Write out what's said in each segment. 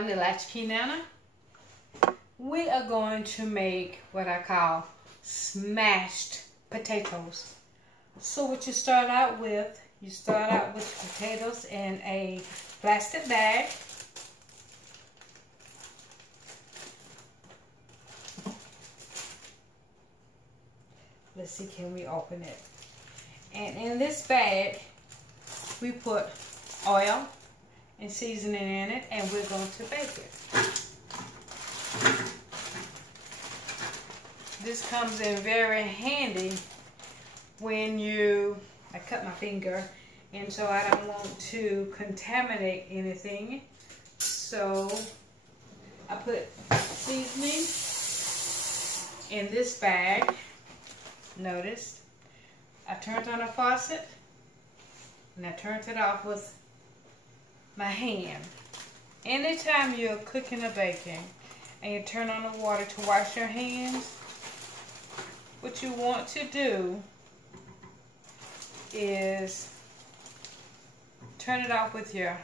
I'm the Latchkey Nana. We are going to make what I call smashed potatoes. So what you start out with potatoes in a plastic bag. Let's see, can we open it? And in this bag, we put oil and seasoning in it, and we're going to bake it. This comes in very handy when I cut my finger, and so I don't want to contaminate anything. So I put seasoning in this bag. Notice I turned on the faucet and I turned it off with my hand. Anytime you're cooking or baking and you turn on the water to wash your hands, what you want to do is turn it off with your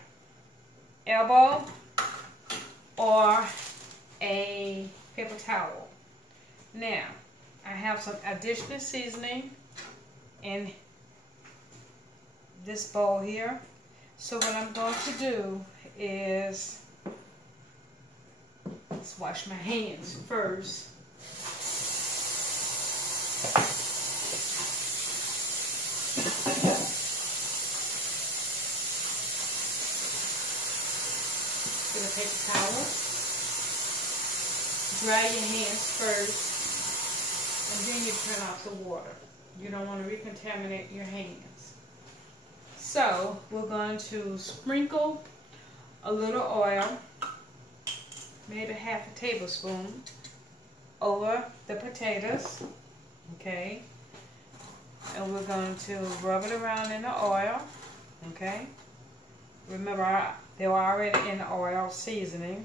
elbow or a paper towel. Now, I have some additional seasoning in this bowl here. So what I'm going to do is, let's wash my hands first. Get a paper towel. Dry your hands first, and then you turn off the water. You don't want to recontaminate your hands. So we're going to sprinkle a little oil, maybe half a tablespoon, over the potatoes, okay? And we're going to rub it around in the oil, okay? Remember, they were already in the oil seasoning.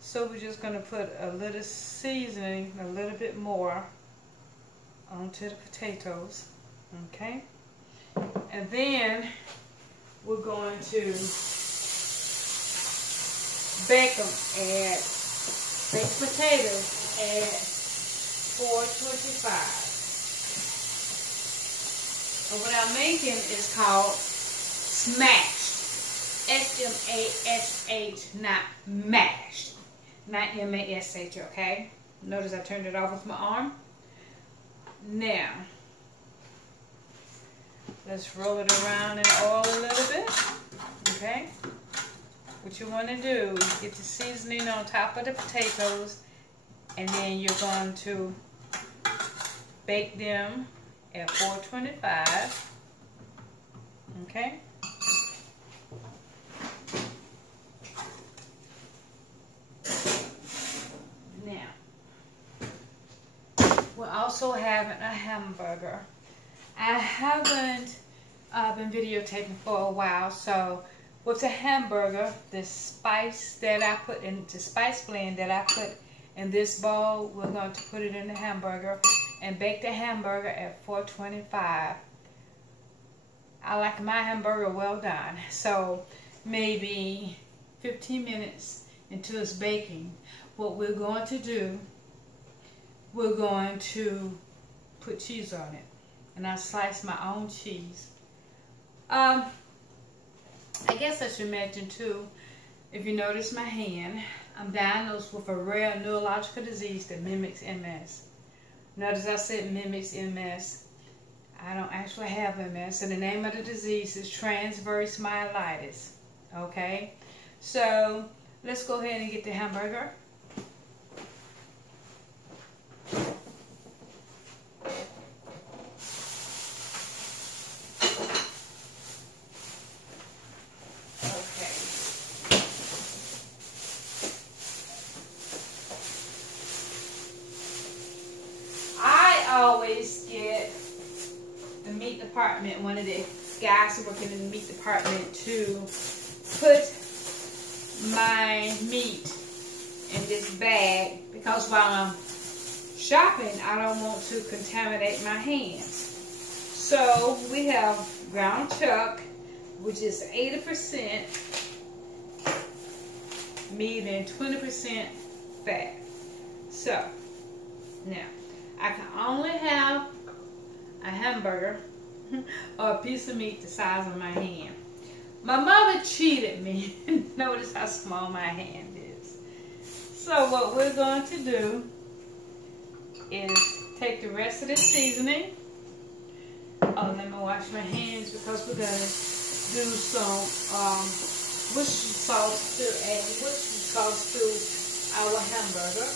So we're just going to put a little seasoning, a little bit more, onto the potatoes, okay? And then we're going to bake them at baked potatoes at 425. And what I'm making is called smashed. S-M-A-S-H, not mashed. Not M-A-S-H, okay? Notice I turned it off with my arm. Now, let's roll it around in oil a little bit, okay? What you want to do is get the seasoning on top of the potatoes, and then you're going to bake them at 425, okay? Now, we're also having a hamburger. I haven't been videotaping for a while, so with the hamburger, the spice that I put in, the spice blend that I put in this bowl, we're going to put it in the hamburger and bake the hamburger at 425. I like my hamburger well done, so maybe 15 minutes until it's baking. What we're going to do, we're going to put cheese on it. And I slice my own cheese. I guess I should mention too, if you notice my hand, I'm diagnosed with a rare neurological disease that mimics MS. Notice I said mimics MS. I don't actually have MS, and the name of the disease is transverse myelitis. Okay? So, let's go ahead and get the hamburger. Always get the meat department, one of the guys working in the meat department, to put my meat in this bag, because while I'm shopping, I don't want to contaminate my hands. So we have ground chuck, which is 80%, meat and 20% fat. So, now, I can only have a hamburger or a piece of meat the size of my hand. My mother cheated me. Notice how small my hand is. So what we're going to do is take the rest of the seasoning. Oh, let me wash my hands because we're going to do some Worcestershire sauce to our hamburger.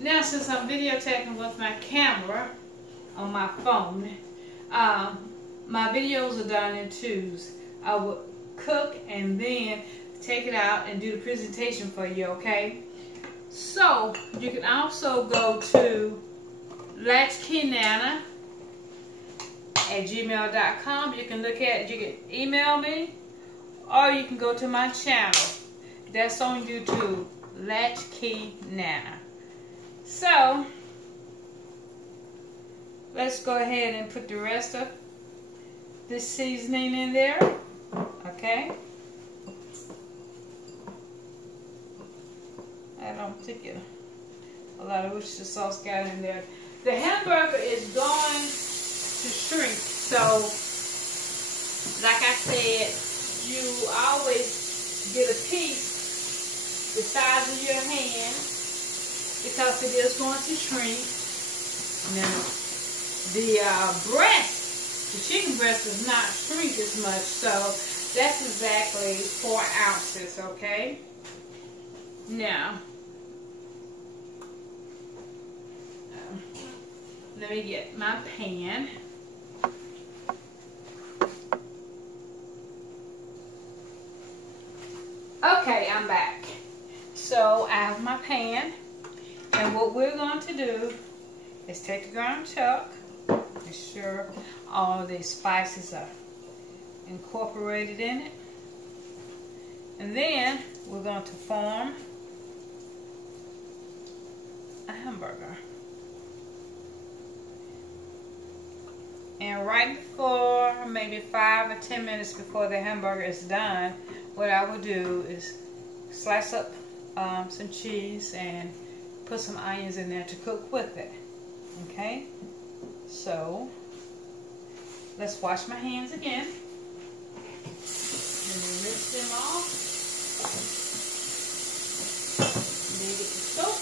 Now, since I'm videotaping with my camera on my phone, my videos are done in twos. I will cook and then take it out and do the presentation for you, okay? So, you can also go to latchkeynana@gmail.com. You can email me, or you can go to my channel. That's on YouTube, Latchkey Nana. So, let's go ahead and put the rest of this seasoning in there, okay? I don't think a lot of Worcestershire sauce got in there. The hamburger is going to shrink, so like I said, you always get a piece the size of your hand because it is going to shrink. Now, the breast, the chicken breast does not shrink as much, so that's exactly 4 ounces, okay? Now, let me get my pan. Okay, I'm back. So I have my pan, and what we're going to do is take the ground chuck, make sure all the spices are incorporated in it, and then we're going to form a hamburger. And right before, maybe 5 or 10 minutes before the hamburger is done, what I will do is slice up some cheese and put some onions in there to cook with it. Okay? So, let's wash my hands again. And then rinse them off. And then get the soap.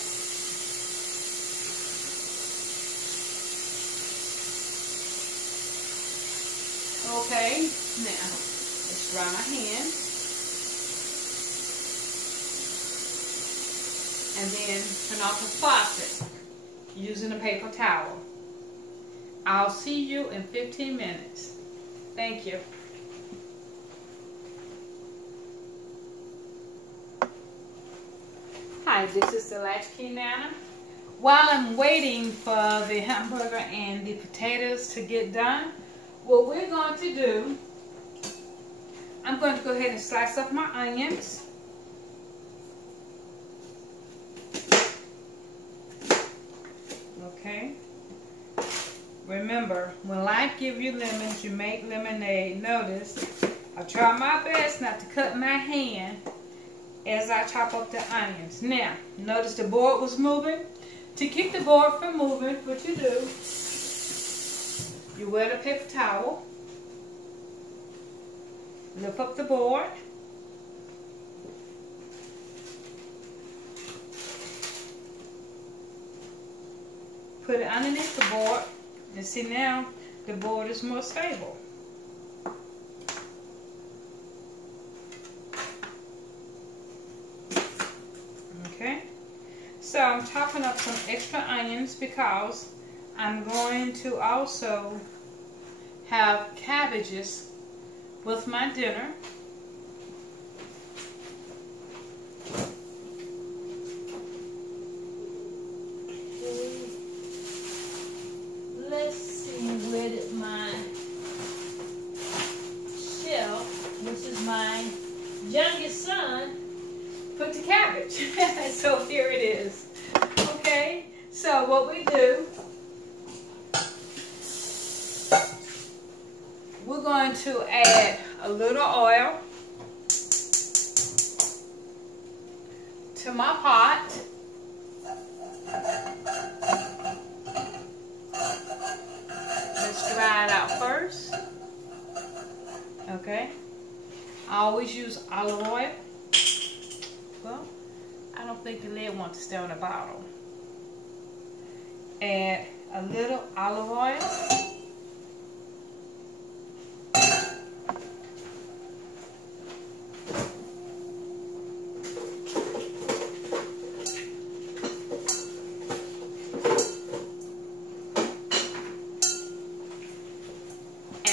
Okay, now let's dry my hands. And then turn off the faucet using a paper towel. I'll see you in 15 minutes. Thank you. Hi, this is the Latchkey Nana. While I'm waiting for the hamburger and the potatoes to get done, what we're going to do, I'm going to go ahead and slice up my onions. Okay. Remember, when life gives you lemons, you make lemonade. Notice, I try my best not to cut my hand as I chop up the onions. Now, notice the board was moving. To keep the board from moving, what you do, you wet a paper towel, lift up the board, put it underneath the board, and see now the board is more stable. Okay, so I'm chopping up some extra onions because I'm going to also have cabbages with my dinner. Let's see, where did my shelf, which is my youngest son, put the cabbage? So here it is. Okay, so what we do, we're going to add a little oil. to my pot. Let's dry it out first. Okay. I always use olive oil. Well, I don't think the lid wants to stay on the bottle. Add a little olive oil.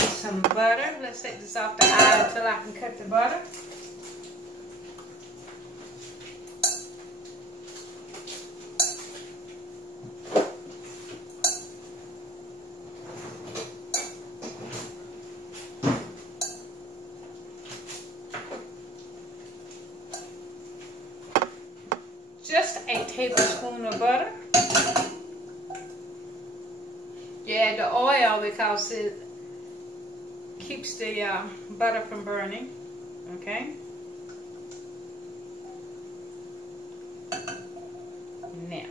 Some butter. Let's take this off the eye until I can cut the butter. Just a tablespoon of butter. You add the oil because it keeps the butter from burning. Okay. Now,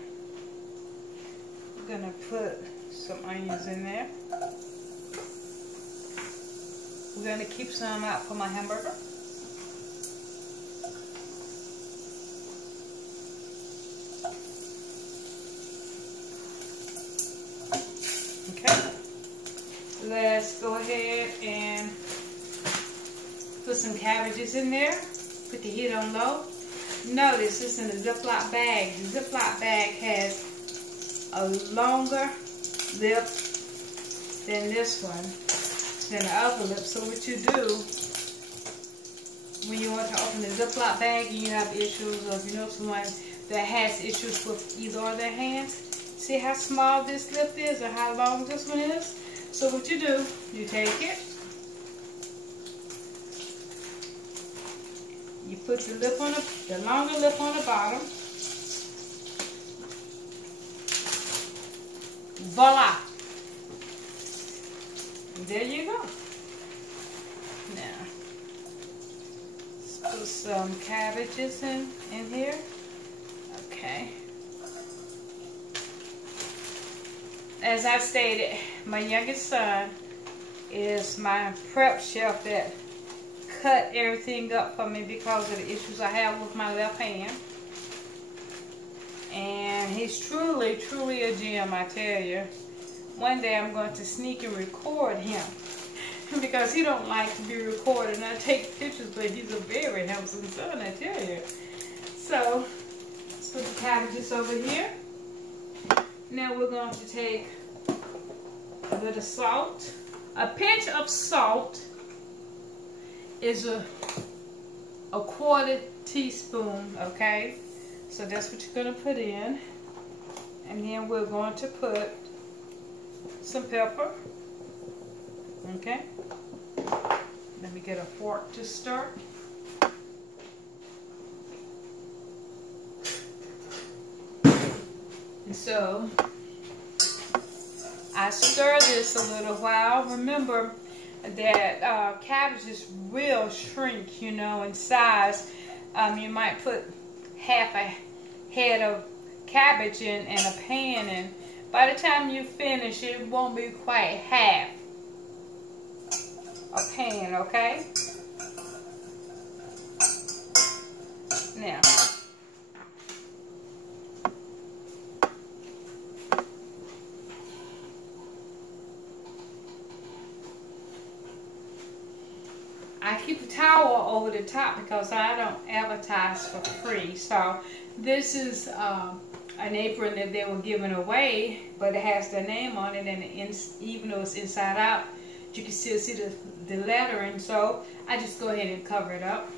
I'm gonna put some onions in there. We're gonna keep some out for my hamburger. Okay. Let's go ahead and put some cabbages in there. Put the heat on low. Notice it's in a Ziploc bag. The Ziploc bag has a longer lip than this one, than the other lip. So what you do when you want to open the Ziploc bag and you have issues, or if you know someone that has issues with either of their hands, see how small this lip is or how long this one is? So what you do, you take it, you put the lip on the longer lip on the bottom. Voila! And there you go. Now, let's put some cabbages in here. Okay. As I stated, my youngest son is my prep chef that cut everything up for me because of the issues I have with my left hand. And he's truly, truly a gem, I tell you. One day I'm going to sneak and record him because he don't like to be recorded. And I take pictures, but he's a very handsome son, I tell you. So, let's put the cabbages over here. Now we're going to take a little salt. A pinch of salt is a quarter teaspoon, okay? So that's what you're going to put in. And then we're going to put some pepper. Okay? Let me get a fork to stir. And so I stir this a little while. Remember that cabbages will shrink, you know, in size. You might put half a head of cabbage in a pan, and by the time you finish, it won't be quite half a pan, okay? Now, I keep a towel over the top because I don't advertise for free. So this is an apron that they were giving away, but it has their name on it, and even though it's inside out, you can still see the lettering. So I just go ahead and cover it up.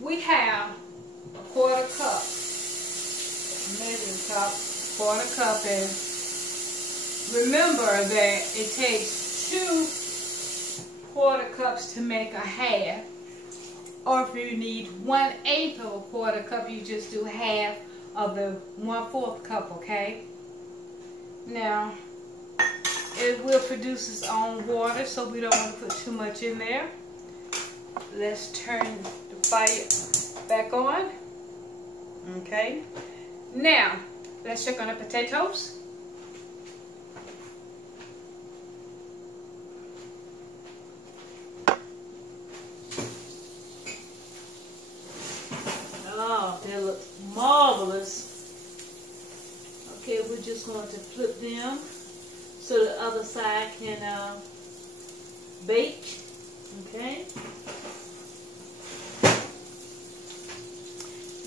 We have a quarter cup, measuring cup, quarter cup, and remember that it takes 2 quarter cups to make a half, or if you need 1/8 of a quarter cup, you just do half of the 1/4 cup, okay? Now, it will produce its own water, so we don't want to put too much in there. Let's turn the fire back on. Okay. Now, let's check on the potatoes. Oh, they look marvelous. Okay, we're just going to flip them so the other side can bake. Okay.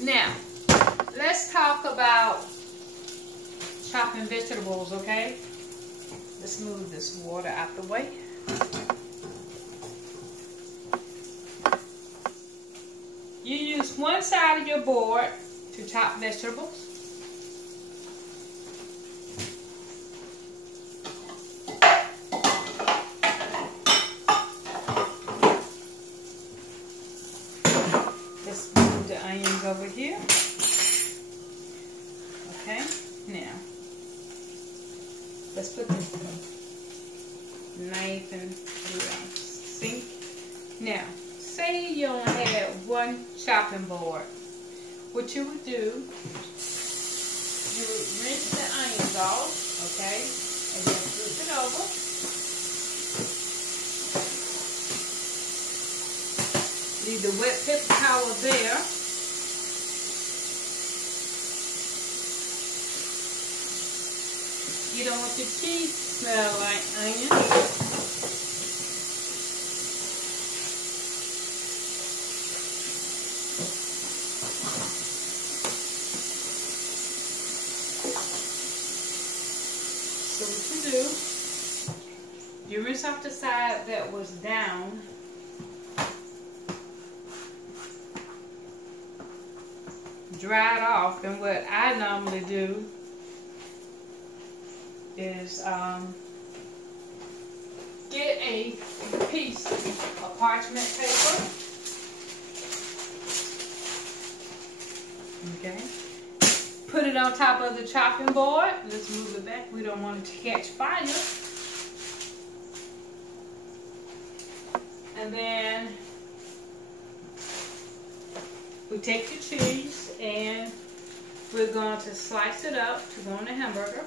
Now, let's talk about chopping vegetables, okay? Let's move this water out the way. You use one side of your board to chop vegetables. Let's move the onions over here. Okay, now let's put the knife in the sink. Now, say you only had one chopping board. What you would do, you would rinse the onions off, okay, and then flip it over. Leave the wet paper towel there. You don't want your cheese to smell like onions. So what you do, you rinse off the side that was down. Dry it off, and what I normally do is get a piece of parchment paper. Okay. Put it on top of the chopping board. Let's move it back. We don't want it to catch fire. And then we take the cheese and we're going to slice it up to go on the hamburger.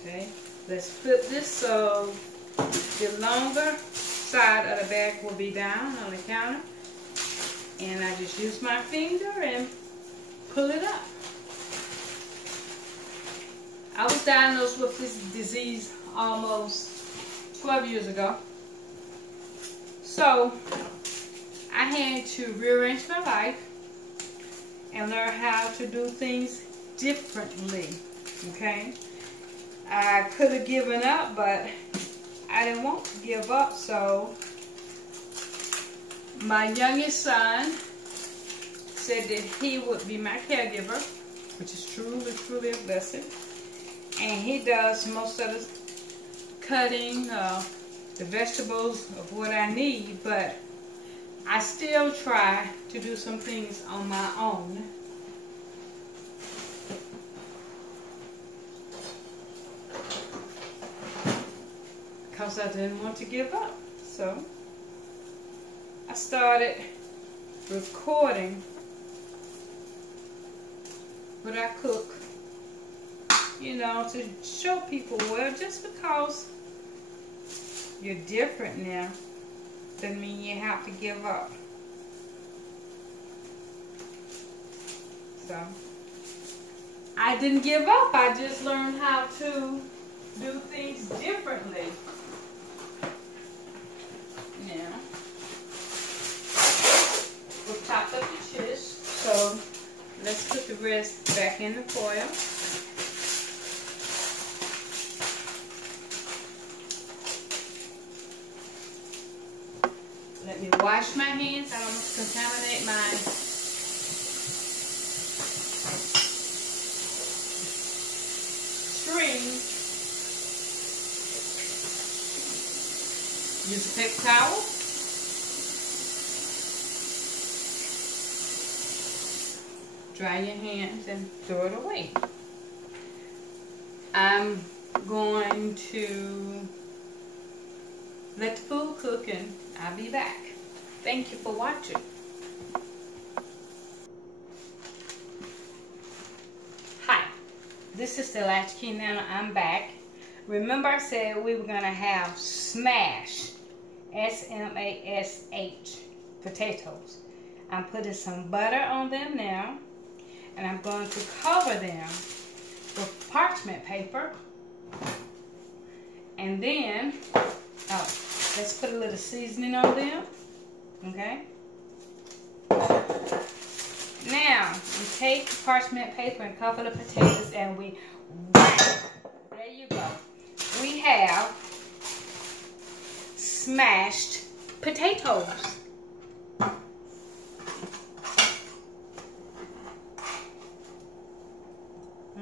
Okay, let's flip this so the longer side of the bag will be down on the counter. And I just use my finger and pull it up. I was diagnosed with this disease almost 12 years ago. So I had to rearrange my life and learn how to do things differently. Okay? I could have given up, but I didn't want to give up, so my youngest son said that he would be my caregiver, which is truly a blessing. And he does most of the cutting, the vegetables of what I need, but I still try to do some things on my own. Because I didn't want to give up. So I started recording what I cook, you know, to show people, well, just because you're different now doesn't mean you have to give up. So I didn't give up. I just learned how to do things differently. Now, we've chopped up the chips, so let's put the rest back in the foil. Let me wash my hands. I don't want to contaminate my string. Use a paper towel. dry your hands and throw it away. I'm going to let the food cook and I'll be back. Thank you for watching. Hi, this is the Latchkey Nana. I'm back. Remember I said we were going to have smashed, S-M-A-S-H, potatoes. I'm putting some butter on them now, and I'm going to cover them with parchment paper. And then, let's put a little seasoning on them, okay? Now, we take the parchment paper and cover the potatoes, and we whack. There you go. We have smashed potatoes.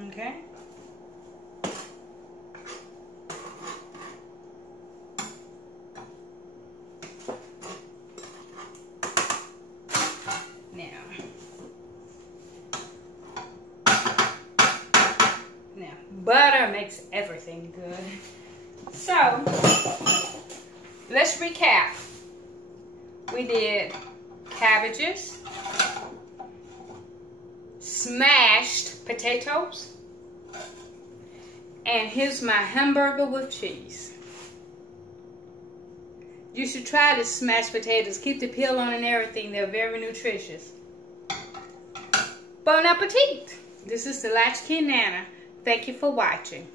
Okay. Now, butter makes everything good. So, let's recap. We did cabbages, smashed potatoes, and here's my hamburger with cheese. You should try the smashed potatoes. Keep the peel on and everything. They're very nutritious. Bon appetit! This is the Latchkey Nana. Thank you for watching.